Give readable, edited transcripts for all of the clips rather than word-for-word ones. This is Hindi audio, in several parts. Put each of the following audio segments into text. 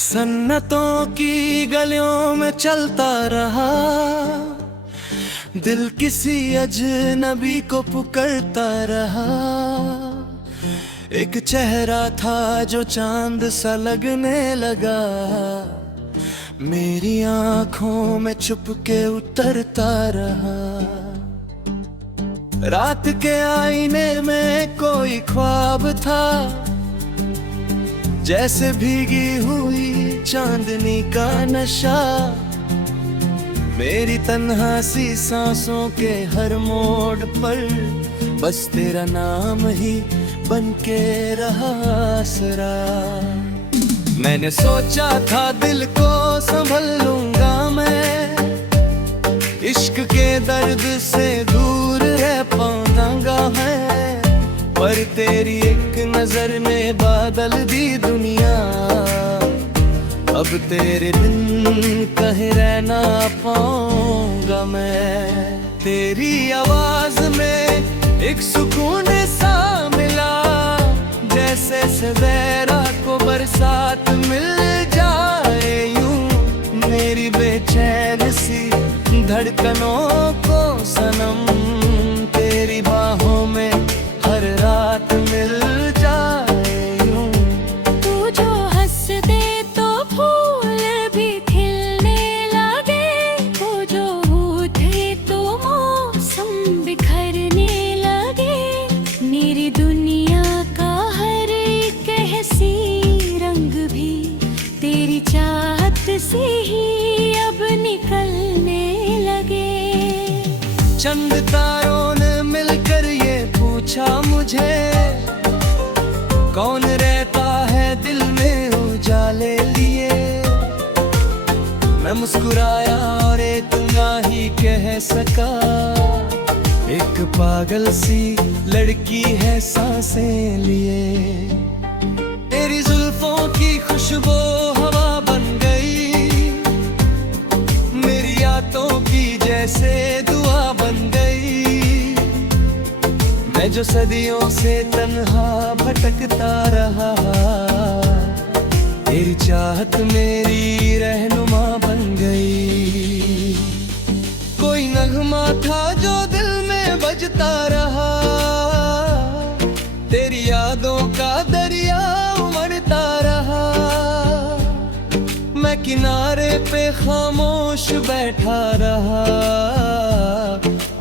सन्नतों की गलियों में चलता रहा, दिल किसी अजनबी को पुकारता रहा। एक चेहरा था जो चांद सा लगने लगा, मेरी आंखों में छुपके उतरता रहा। रात के आईने में कोई ख्वाब था, जैसे भीगी हुई चांदनी का नशा। मेरी तन्हा सी सांसों के हर मोड़ पर बस तेरा नाम ही बनके रहा आसरा। मैंने सोचा था दिल को संभल लूंगा मैं, इश्क के दर्द से दूर रह पाऊंगा मैं। पर तेरी एक नजर ने बादल दी दुनिया, अब तेरे बिन कहीं रह ना पाऊंगा मैं। तेरी आवाज में एक सुकून सा मिला, जैसे सवेरा को बरसात मिल जाए यूं। मेरी बेचैन सी धड़कनों को सनम तेरी बाहों में हर रात मिल जाए यूं। तू जो हंस दे तो फूल भी खिलने लगे, वो जो उठे तो मौसम बिखरने लगे। मेरी दुनिया का हर एक हंसी रंग भी तेरी चाहत से ही अब निकलने लगे। चंद तारों ने मिलकर ये पूछा मुझे, कौन रहता है दिल में उजाले लिए। मैं मुस्कुराया और इतना ही कह सका, एक पागल सी लड़की है सांसें लिए। तेरी जुल्फों की खुशबू हवा बन गई, मेरी यादों की जैसे दुआ बन गई। मैं जो सदियों से तन्हा भटकता रहा, तेरी चाहत मेरी रहनुमा बन गई। कोई नगमा था जो दिल में बजता रहा, तेरी यादों का दरिया उमड़ता रहा। मैं किनारे पे खामोश बैठा रहा,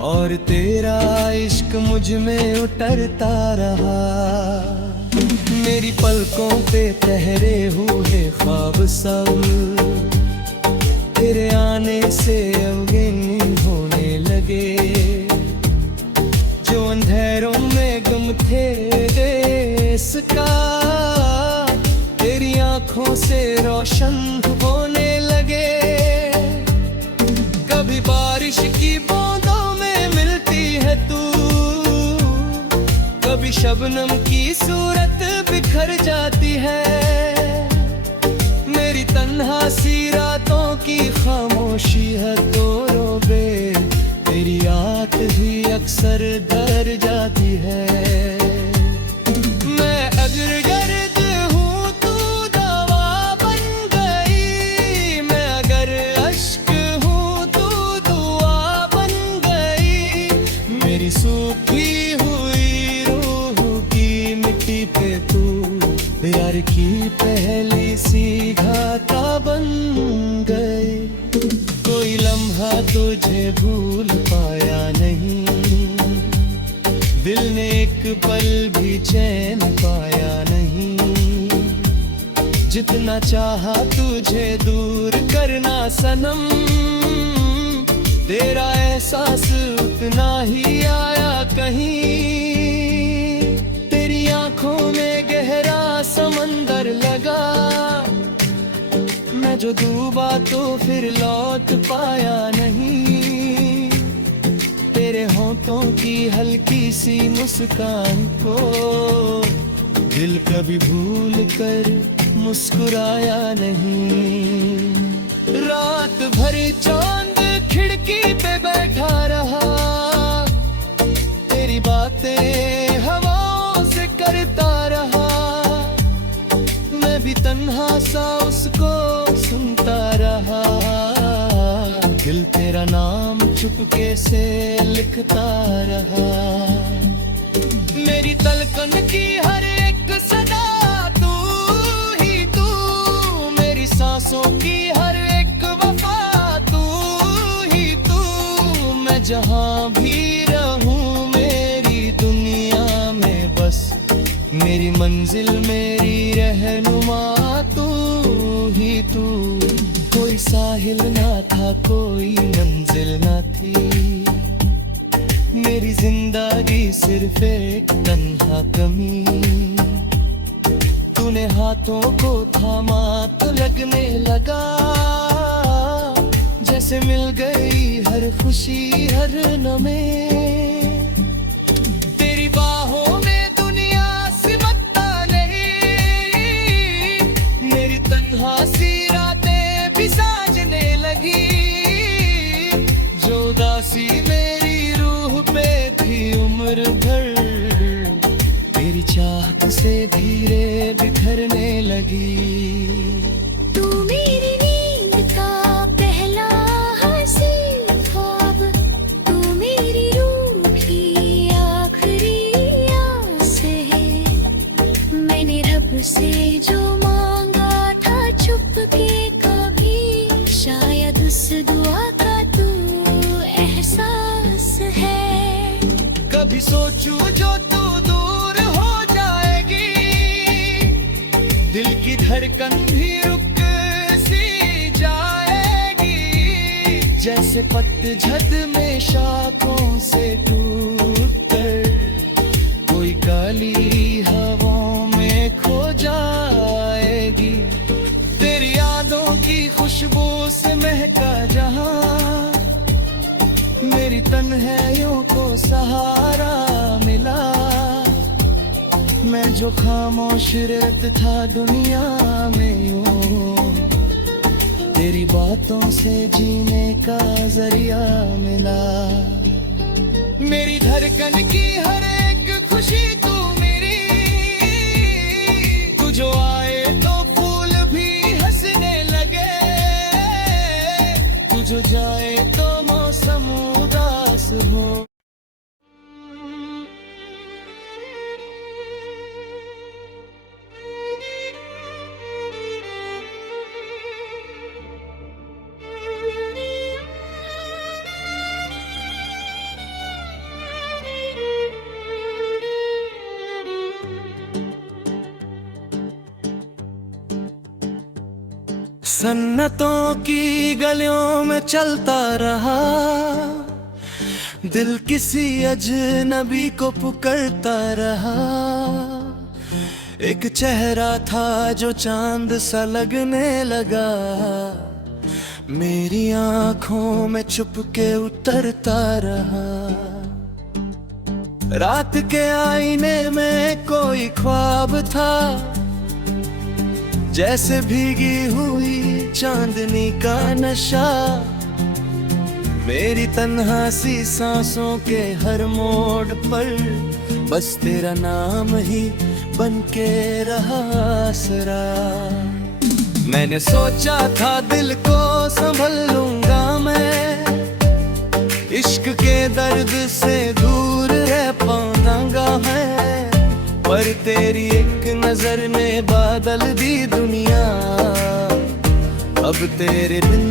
और तेरा इश्क मुझ में उतरता रहा। मेरी पलकों पे ठहरे हुए ख्वाब सब तेरे आने से अवगुण होने लगे। जो अंधेरों में गुम थे देश का, तेरी आंखों से रोशन होने लगे। कभी बारिश की बूंदों में मिलती है तू, कभी शबनम की सूरत बिखर जाती है। मेरी तन्हा सी रातों की खामोशी है तो रोबे, तेरी आँख भी अक्सर डर जाती है। मैं अगर गर्द हूँ तू दवा बन गई, मैं अगर अश्क हूँ तू दुआ बन गई। मेरी सूखी हुई रूह की मिट्टी पे तू प्यार की पहली सी घाटा बन गई। कोई लम्हा तुझे भूल पाया नहीं, दिल ने एक पल भी चैन पाया नहीं। जितना चाहा तुझे दूर करना सनम, तेरा एहसास उतना ही आया कहीं। तेरी आंखों में गहरा समंदर लगा, मैं जो डूबा तो फिर लौट पाया नहीं। तेरे होठों की हल्की सी मुस्कान को दिल कभी भूल कर मुस्कुराया नहीं। रात भर चांद खिड़की पे बैठा रहा, तेरी बातें हवाओं से करता रहा। मैं भी तन्हा सा उसको चुपके से लिखता रहा। मेरी तलकन की हर एक सदा तू ही तू, मेरी सांसों की हर एक वफा तू ही तू। मैं जहाँ भी रहूं मेरी दुनिया में बस मेरी मंजिल मेरी रहनुमा तू ही तू। कोई साहिल ना था कोई मंजिल ना थी, मेरी जिंदगी सिर्फ एक तन्हा कमी। तूने हाथों को थामा तो लगने लगा, जैसे मिल गई हर खुशी हर नमे। तेरी बाहों में दुनिया सिमटता नहीं, मेरी तन्हा सी रातें भी साजने लगी। जो उदासी मेरी रूह पे थी उम्र भर, तेरी चाहत से धीरे बिखरने लगी। तू मेरी नींद का पहला हंसी ख्वाब, तू मेरी रूह की आखिरी आस है। मैंने रब से जो मांगा था चुपके कभी, शायद उस दुआ का तू एहसास है। कभी सोचूं जो तू दूर हो जाएगी, दिल की धड़कन भी रुक सी जाएगी। जैसे पतझड़ में शाखों से टूटकर कोई काली हवाओं में खो जाएगी। तेरी यादों की खुशबू से महका जहां, मेरी तन्हाइयों को सहारा मिला। मैं जो खामोश रहता था दुनिया में यूं, तेरी बातों से जीने का जरिया मिला। मेरी धड़कन की हर एक खुशी तू मेरी, तू जो आए तो फूल भी हंसने लगे, तू जो जाए तो मौसम उदास हो। सन्नतों की गलियों में चलता रहा, दिल किसी अजनबी को पुकारता रहा। एक चेहरा था जो चांद सा लगने लगा, मेरी आंखों में चुपके उतरता रहा। रात के आईने में कोई ख्वाब था, जैसे भीगी हुई चांदनी का नशा। मेरी तन्हा सी सांसों के हर मोड़ पर बस तेरा नाम ही बन के रहा आसरा। मैंने सोचा था दिल को संभल लूंगा मैं, इश्क के दर्द से दूर रह पाऊंगा मैं। पर तेरी एक नजर ने बादल दी दुनिया, अब तेरे बिन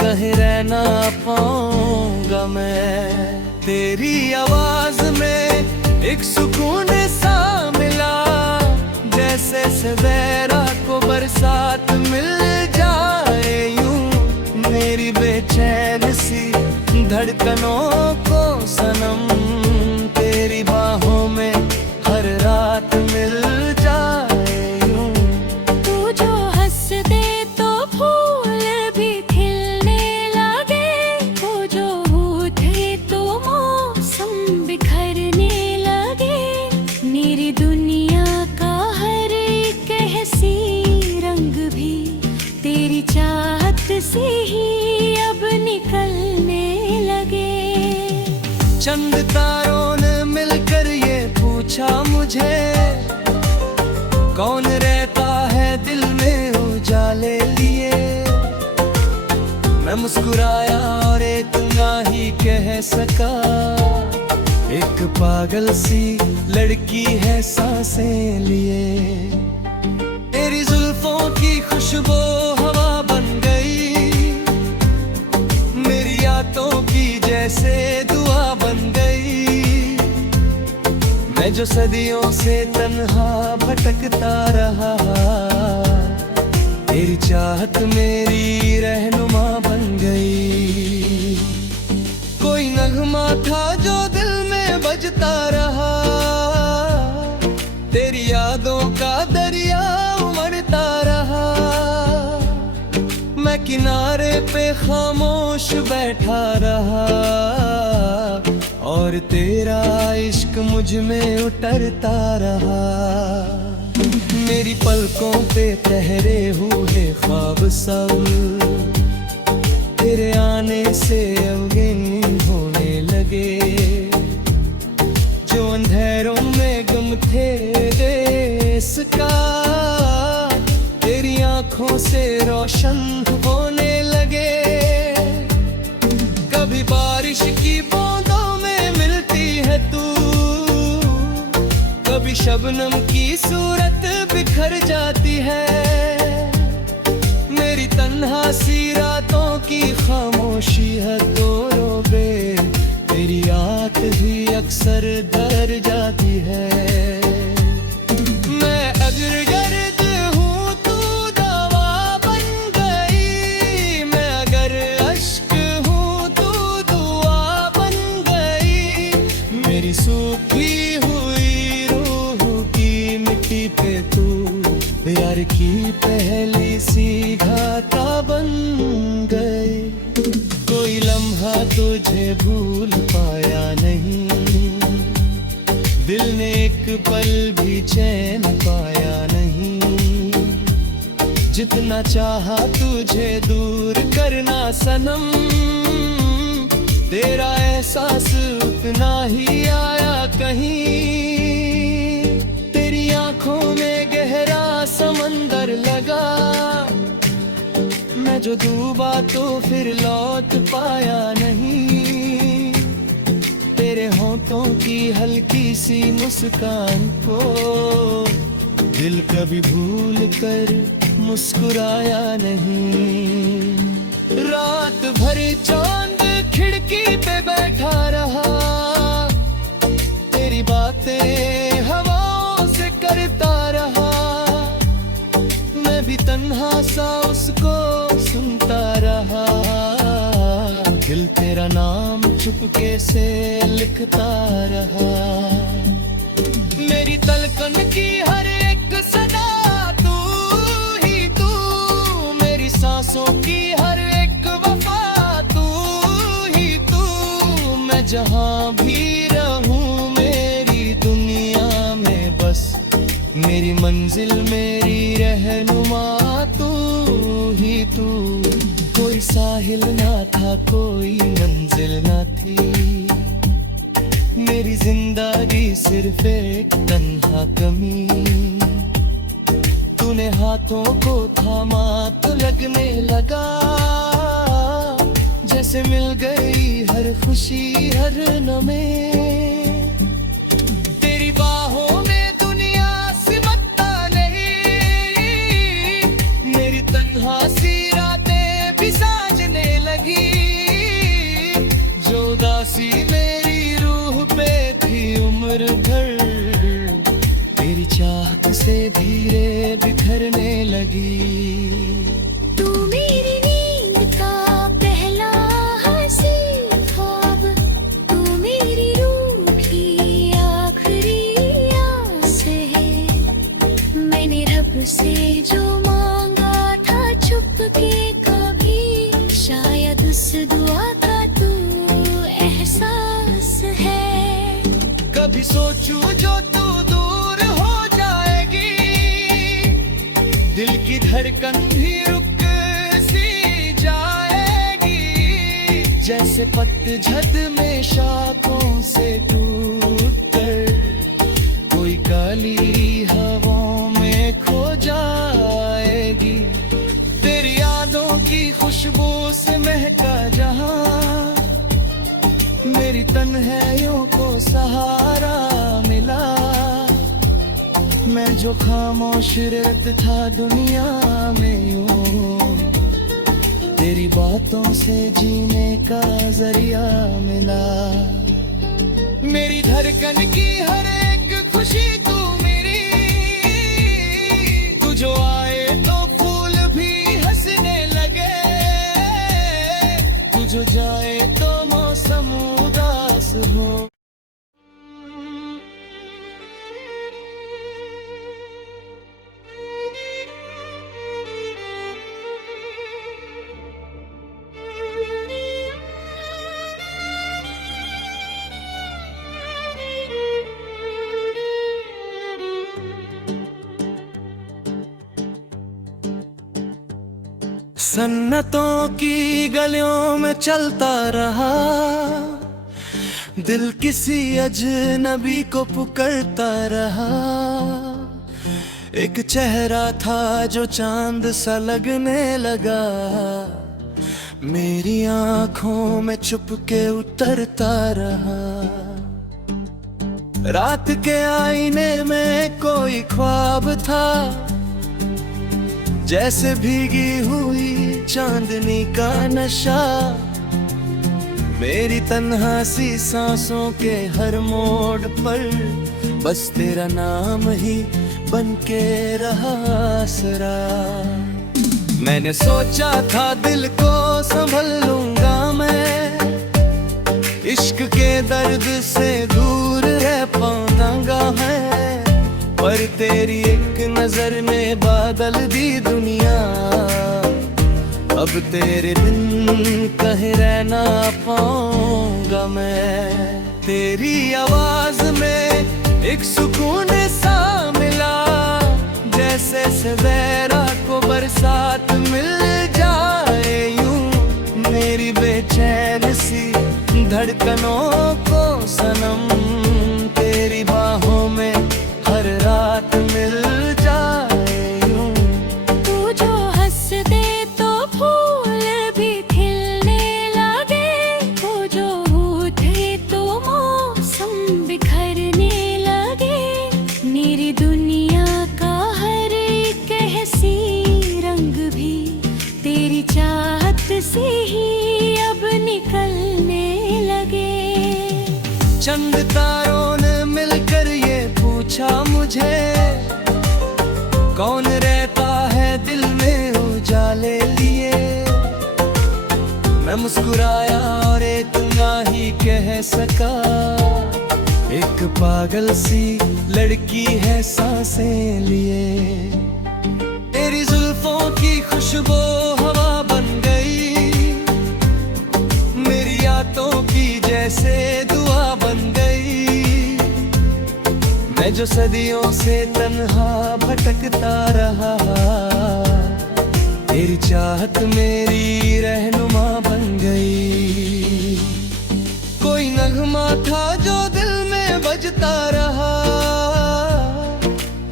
कहीं रह ना पाऊंगा मैं। तेरी आवाज में एक सुकून सा मिला, जैसे सवेरा को बरसात मिल जाए यूं। मेरी बेचैन सी धड़कनों को सनम, तेरी बाहों में हर रात मिल जाए यूं। तू जो हंस दे तो फूल भी खिलने लगे, वो जो उठे तो मौसम बिखरने लगे। मेरी दुनिया का हर एक हंसी रंग भी तेरी चाहत से ही अब निकलने लगे। चंद तारों ने मिलकर ये पूछा मुझे, कौन रहता है दिल में उजाले लिए। मैं मुस्कुराया और एक ही कह सका। एक पागल सी लड़की है सांसें लिए, तेरी जुल्फों की खुशबू हवा बन गई, मेरी यादों की जैसे दुआ बन गई। मैं जो सदियों से तन्हा भटकता रहा, तेरी चाहत मेरी रहनुमा बन गई। कोई नगमा था जो दिल में बजता रहा, तेरी यादों का दरिया उमड़ता रहा। मैं किनारे पे खामोश बैठा रहा, और तेरा इश्क मुझ में उतरता रहा। मेरी पलकों पे ठहरे हुए ख्वाब सब तेरे आने से अवगिन होने लगे। जो अंधेरों में गम थे इसका, तेरी आंखों से रोशन होने लगे। कभी बारिश की बूंदों में मिलती है तू, कभी शबनम की सूरत बिखर जाती है। मेरी तन्हा सी रातों की खामोशी है तो रोबे, तेरी आँख भी अक्सर डर जाती है। मैं अगर गर्द हूँ तू दवा बन गई, मैं अगर अश्क हूँ तू दुआ बन गई। मेरी सूखी हुई रूह की मिट्टी पे तू प्यार की पहली सी घाटा बन गई। कोई लम्हा तुझे भूल पाया नहीं, दिल ने एक पल भी चैन पाया नहीं। जितना चाहा तुझे दूर करना सनम, तेरा एहसास उतना ही आया कहीं। तेरी आंखों में गहरा समंदर लगा, मैं जो डूबा तो फिर लौट पाया नहीं। तेरे होठों की हल्की सी मुस्कान को दिल कभी भूल कर मुस्कुराया नहीं। रात भर चांद खिड़की पे बैठा रहा, तेरी बातें हवाओं से करता रहा। मैं भी तन्हा सा उसको सुनता रहा, दिल तेरा नाम चुपके से लिखता रहा। मेरी तलकन की हर एक सदा तू ही तू, मेरी सांसों की हर एक वफा तू ही तू। मैं जहाँ भी रहूं मेरी दुनिया में बस मेरी मंजिल मेरी रहनुमा तू ही तू। कोई साहिल ना था कोई मंजिल ना थी, मेरी जिंदगी सिर्फ एक तन्हा कमी। तूने हाथों को थामा तो लगने लगा, जैसे मिल गई हर खुशी हर नमे। तेरी बाहों में दुनिया सिमटता नहीं, मेरी तन्हा सी रातें भी साजने लगी। जो उदासी मेरी रूह पे थी उम्र भर, तेरी चाहत से धीरे बिखरने लगी। तू मेरी नींद का पहला हंसी ख्वाब, तू मेरी रूह की आखिरी आस है। मैंने रब से जो मांगा था चुपके कभी, शायद उस दुआ का तू एहसास है। कभी सोचूं जो तू दूर हो जाएगी, दिल की धड़कन भी रुक सी जाएगी। जैसे पतझड़ में शाखों से टूट कर कोई काली हवाओं में खो जाएगी। तेरी यादों की खुशबू से महका जहां, लम्हों को सहारा मिला। मैं जो खामोश रहता था दुनिया में यूं, तेरी बातों से जीने का जरिया मिला। मेरी धड़कन की हर एक खुशी तू मेरी, तू जो आए तो फूल भी हंसने लगे, तू जो जाए तो मौसम उदास हो। सन्नतों की गलियों में चलता रहा, दिल किसी अजनबी को पुकारता रहा। एक चेहरा था जो चांद सा लगने लगा, मेरी आंखों में चुपके उतरता रहा। रात के आईने में कोई ख्वाब था, जैसे भीगी हुई चांदनी का नशा। मेरी तन्हा सी सांसों के हर मोड़ पर बस तेरा नाम ही बन के रहा आसरा। मैंने सोचा था दिल को संभल लूंगा मैं, इश्क के दर्द से दूर रह पाऊंगा मैं। पर तेरी एक नजर ने बादल दी दुनिया, अब तेरे बिन कहीं रह ना पाऊंगा मैं। तेरी आवाज में एक सुकून सा मिला, जैसे सवेरा को बरसात मिल जाए यूं। मेरी बेचैन सी धड़कनों को सनम, तेरी बाहों में हर रात मिल जाए यूं। तू जो हंस दे तो फूल भी खिलने लगे, तू जो उठे तो मौसम बिखरने लगे। मेरी दुनिया का हर एक हंसी रंग भी तेरी चाहत से ही अब निकलने लगे। चंद तारों ने मिलकर ये पूछा मुझे, कौन रहता है दिल में उजाले लिए। मैं मुस्कुराया और इतना ही कह सका, एक पागल सी लड़की है सांसें लिए। तेरी जुल्फों की खुशबू हवा बन गई, मेरी यादों की जैसे दुआ बन गई। मैं जो सदियों से तन्हा भटकता रहा, तेरी चाहत मेरी रहनुमा बन गई। कोई नगमा था जो दिल में बजता रहा,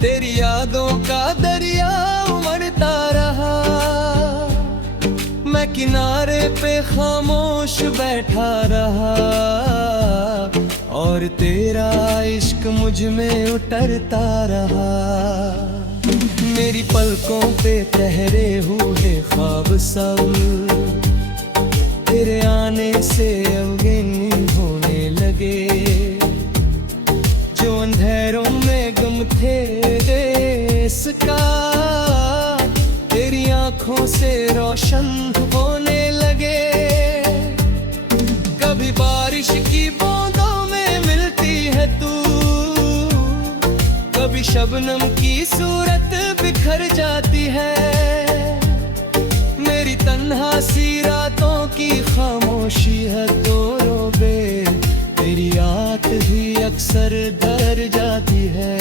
तेरी यादों का दरिया उमड़ता रहा। मैं किनारे पे खामोश बैठा रहा, और तेरा इश्क मुझ में उतरता रहा। मेरी पलकों पे ठहरे हुए ख्वाब सब तेरे आने से अवगिन होने लगे। जो अंधेरों में गम थे इसका, तेरी आंखों से रोशन होने लगे। कभी बारिश की बूंदों में मिलती है तू, कभी शबनम की सूरत बिखर जाती है। मेरी तन्हा सी रातों की खामोशी है तो रोबे, तेरी याद भी अक्सर डर जाती है।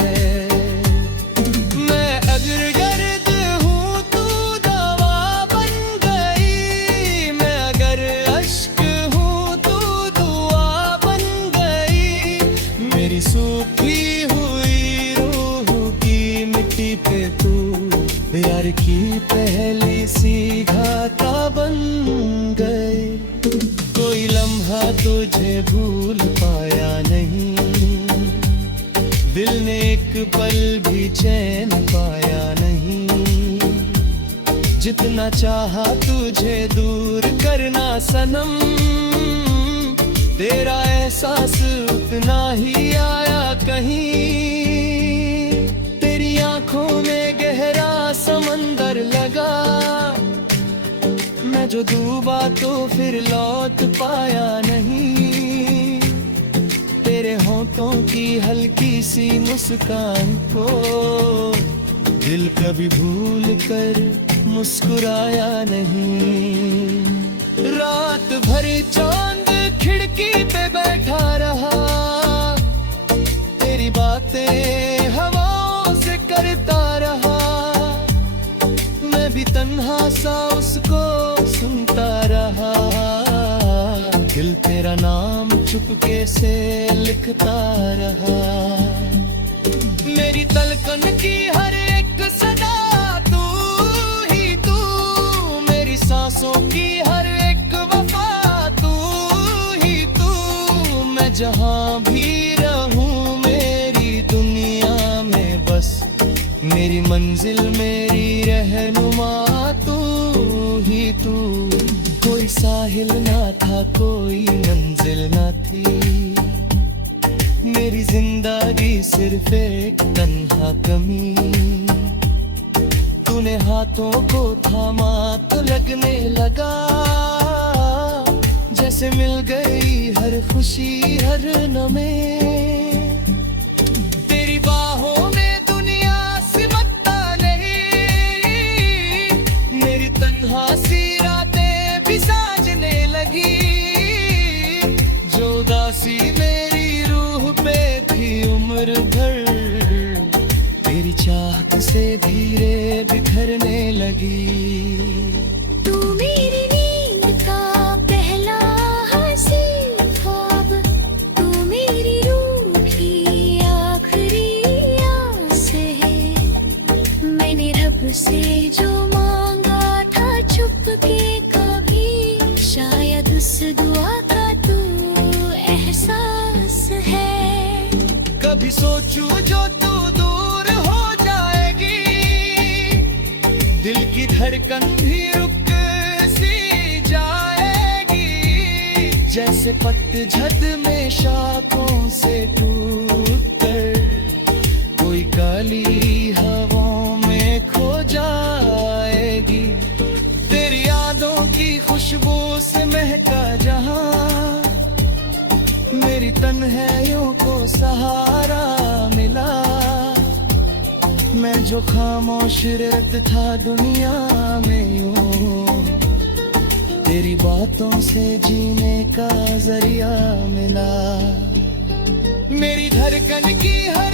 मैं अगर गर्द हूँ तू दवा बन गई, मैं अगर अश्क हूँ तू दुआ बन गई। मेरी सूखी हुई रूह की मिट्टी पे तू प्यार की पहली सी घाटा बन गई। कोई लम्हा तुझे भूल पा पल भी चैन पाया नहीं। जितना चाहा तुझे दूर करना सनम, तेरा एहसास उतना ही आया कहीं। तेरी आंखों में गहरा समंदर लगा, मैं जो डूबा तो फिर लौट पाया नहीं। तेरे होठों की हल्की सी मुस्कान को दिल कभी भूल कर मुस्कुराया नहीं। रात भर चांद खिड़की पे बैठा रहा, तेरी बातें हवाओं से करता रहा। मैं भी तन्हा सा उसको सुनता रहा, दिल तेरा नाम चुपके से लिखता रहा। मेरी तलकन की हर एक सदा तू ही तू, मेरी सांसों की हर एक वफा तू ही तू। मैं जहाँ भी रहूं मेरी दुनिया में बस मेरी मंजिल मेरी रहनुमा तू ही तू। कोई साहिल ना था कोई मंजिल ना थी, मेरी जिंदगी सिर्फ एक तन्हा कमी। तूने हाथों को थामा तो लगने लगा, जैसे मिल गई हर खुशी हर नमे। तेरी बाहों में दुनिया सिमटता नहीं, मेरी तन्हा सी रातें भी साजने लगी। जो उदासी मेरी रूह पे थी उम्र भर, तेरी चाहत से धीरे बिखरने लगी। तू मेरी नींद का पहला हंसी ख्वाब, तू मेरी रूह की आखिरी आस है। मैंने रब से जो मांगा था छुपके कभी, शायद उस दुआ का तू एहसास है। कभी सोचूं जो तू दूर हो जाएगी, दिल की धड़कन भी रुक सी जाएगी। जैसे पतझड़ में शाखों से टूट कर कोई काली हवाओं में खो जाएगी। तेरी यादों की खुशबू से महका जहां, मेरी तन्हाइयों को सहारा मिला। मैं जो खामोश रहता था दुनिया में यूं, तेरी बातों से जीने का जरिया मिला। मेरी धड़कन की हर